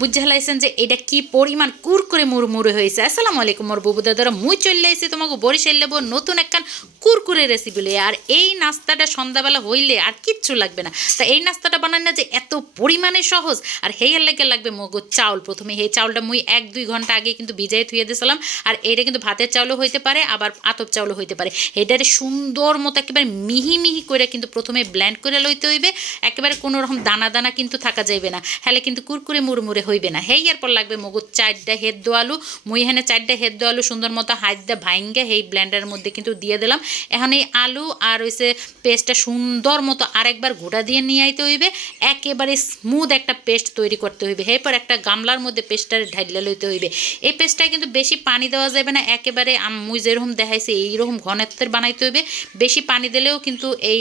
বুঝে হালাইছেন যে এটা কি পরিমাণ কুর করে মুড়মুড়ে হয়েছে। আসসালামু আলাইকুম মোর বুবু দাদারা, মুই চলে আইছি তোমাকে বরিশাল লেবো, নতুন একখান কুরকুরে রেসিপি লইয়া আর এই নাস্তাটা সন্ধ্যাবেলা হইলে আর কিচ্ছু লাগবে না। তা এই নাস্তাটা বানানো যে এত পরিমাণে সহজ। আর হেয়ার লেগে লাগবে মগজ চাউল। প্রথমে এই চাউলটা মুই এক দুই ঘণ্টা আগে কিন্তু ভিজাই থুয়ে দিয়েছিলাম। আর এটা কিন্তু ভাতের চাউলও হইতে পারে, আবার আতপ চাউলও হইতে পারে। এটারে সুন্দর মতো একেবারে মিহি মিহি করে কিন্তু প্রথমে ব্ল্যান্ড করে লইতে হইবে। একেবারে কোনো রকম দানা দানা কিন্তু থাকা যাইবে না। হলে কিন্তু কুরকুরে মুড়মুড়ে হইবে না। হেই, এরপর লাগবে মগজ চারটা হেদ্দ আলু। মুই এখানে চারটা হেদ্দ আলু সুন্দর মতো হাত দিয়ে ভাইঙ্গা এই ব্ল্যান্ডারের মধ্যে কিন্তু দিয়ে দিলাম। এখন এই আলু আর হইছে পেস্টটা সুন্দর মতো আরেকবার গোটা দিয়ে নিয়ে আইতে হইবে। একেবারে স্মুথ একটা পেস্ট তৈরি করতে হইবে। এরপর একটা গামলার মধ্যে পেস্টটা ঢাইলে লইতে হইবে। এই পেস্টটায় কিন্তু বেশি পানি দেওয়া যাবে না। একেবারে মুই যেরকম দেখাইছি এইরকম ঘনত্বের বানাইতে হইবে। বেশি পানি দিলেও কিন্তু এই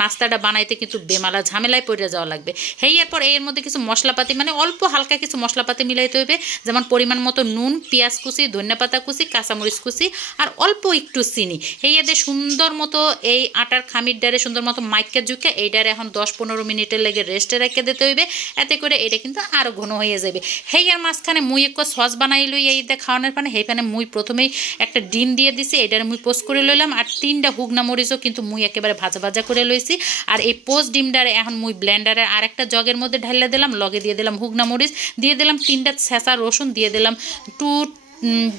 নাস্তাটা বানাইতে কিন্তু বেমালা ঝামেলায় পড়ে যাওয়া লাগবে। হেই, এরপর এর মধ্যে কিছু মশলাপাতি মানে অল্প হালকা কিছু মশলাপাতি মিলাইতে হইবে, যেমন পরিমাণ মতো নুন, পেঁয়াজ কুচি, ধনিয়া পাতা কুচি, কাঁচামরিচ কুচি, আর অল্প একটু চিনি। এই এদের সুন্দর মতো এই আটার খামির ডারে সুন্দর মতো মাইকে ঝুঁকে এই ডারে এখন দশ পনেরো মিনিটের লেগে রেস্টে রেখে দিতে হইবে, এতে করে এটা কিন্তু আরও ঘন হয়ে যাবে। হেই আর মাঝখানে মুই একটু সস বানাই লই এই দিয়ে খাওয়ানোর পানে সেইখানে মুই প্রথমেই একটা ডিম দিয়ে দিছি এটারে মুই পোস্ট করে লইলাম, আর তিনটা হুগনা মরিচও কিন্তু মুই একেবারে ভাজা ভাজা করে লইছি, আর এই পোস্ট ডিমটারে এখন মুই ব্লেন্ডারে আর একটা জগের মধ্যে ঢাইলে দিলাম, লগে দিয়ে দিলাম হুগনা মরিচ দিয়ে দিলাম তিনটা ছেঁচা রসুন দিয়ে দিলাম টু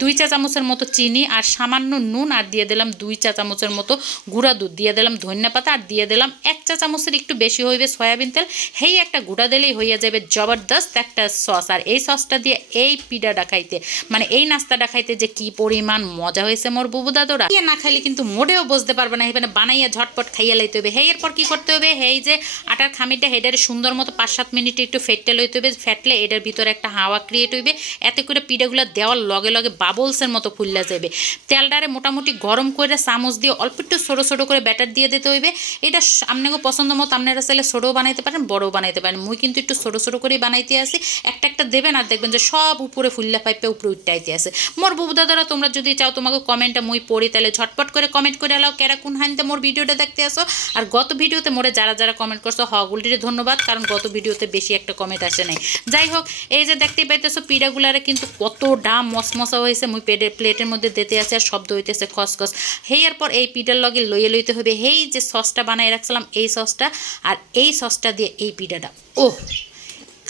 দুই চা চামচের মতো চিনি আর সামান্য নুন আর দিয়ে দিলাম দুই চা চামচের মতো গুঁড়া দুধ। দিয়ে দিলাম ধনিয়া পাতা আর দিয়ে দিলাম এক চা চামচের একটু বেশি হইবে সয়াবিন তেল। হেই একটা গুঁড়া দিলেই হইয়া যাবে জবরদস্ত একটা সস। আর এই সসটা দিয়ে এই পিঠাটা খাইতে মানে এই নাস্তাটা খাইতে যে কি পরিমাণ মজা হয়েছে মোর বুবু দাদুরা। না খাইলে কিন্তু মোটেও বুঝতে পারবে না এখানে বানাইয়া ঝটপট খাইয়া লইতে হবে। হেই এরপর কি করতে হবে? হেই যে আটার খামিটা হেডারে সুন্দর মতো পাঁচ সাত মিনিট একটু ফেটতে লইতে হবে। ফেটলে এটার ভিতরে একটা হাওয়া ক্রিয়েট হইবে। এতে করে পিঠাগুলো দেওয়ার লগে লগে বাবলসের মতো ফুললা যাবে তেলটারে মোটামুটি গরম করে চামচ দিয়ে অল্প একটু ছোটো ছোটো করে ব্যাটার দিয়ে দিতে হইবে। এটা আপনাকে পছন্দ মতো আপনারা চাইলে ছোটোও বানাইতে পারেন, বড়ও বানাইতে পারেন। মুই কিন্তু একটু ছোটো ছোটো করেই বানাইতে আসি। একটা একটা দেবেন আর দেখবেন যে সব উপরে ফুল্লা পাইপে উপরে উঠটাইতে আসে। মোর দাদারা, তোমরা যদি চাও তোমাকে কমেন্টটা মুই পড়ি, তাহলে ঝটপট করে কমেন্ট করে এলাও কেরা কোন হাইনতে মোর ভিডিওটা দেখতে আসো। আর গত ভিডিওতে মোরে যারা যারা কমেন্ট করছ হগুলটির ধন্যবাদ, কারণ গত ভিডিওতে বেশি একটা কমেন্ট আসে নাই। যাই হোক, এই যে দেখতে পাইতেছো পিঠাগুলারে কিন্তু কতটা মসমসা হয়েছে, মুই পেটের প্লেটের মধ্যে দিতে আছে আর শব্দ হইতেছে, খসখস। হেয়ার পর এই পিঠার লগে লইয়ে লইতে হবে হেই যে সসটা বানাই রাখছিলাম, এই সসটা আর এই সসটা দিয়ে এই পিঠাটা। ওহ!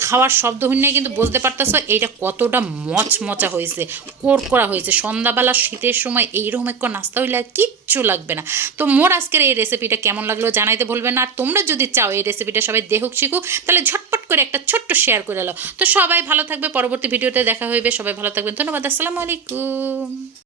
খাওয়ার শব্দ শুনে কিন্তু বুঝতে পারতেছো এইটা কতটা মচমচা হয়েছে কোর করা হয়েছে। সন্ধ্যাবেলা শীতের সময় এইরকম একটা নাস্তা হইলে আর কিচ্ছু লাগবে না। তো মোর আজকের এই রেসিপিটা কেমন লাগল জানাইতে বলবে না। আর তোমরা যদি চাও এই রেসিপিটা সবাই দেখুক, শিখুক, তাহলে ঝটপট করে একটা ছোট্ট শেয়ার করে নাও। তো সবাই ভালো থাকবে, পরবর্তী ভিডিওতে দেখা হইবে। সবাই ভালো থাকবেন। ধন্যবাদ, আসসালামু আলাইকুম।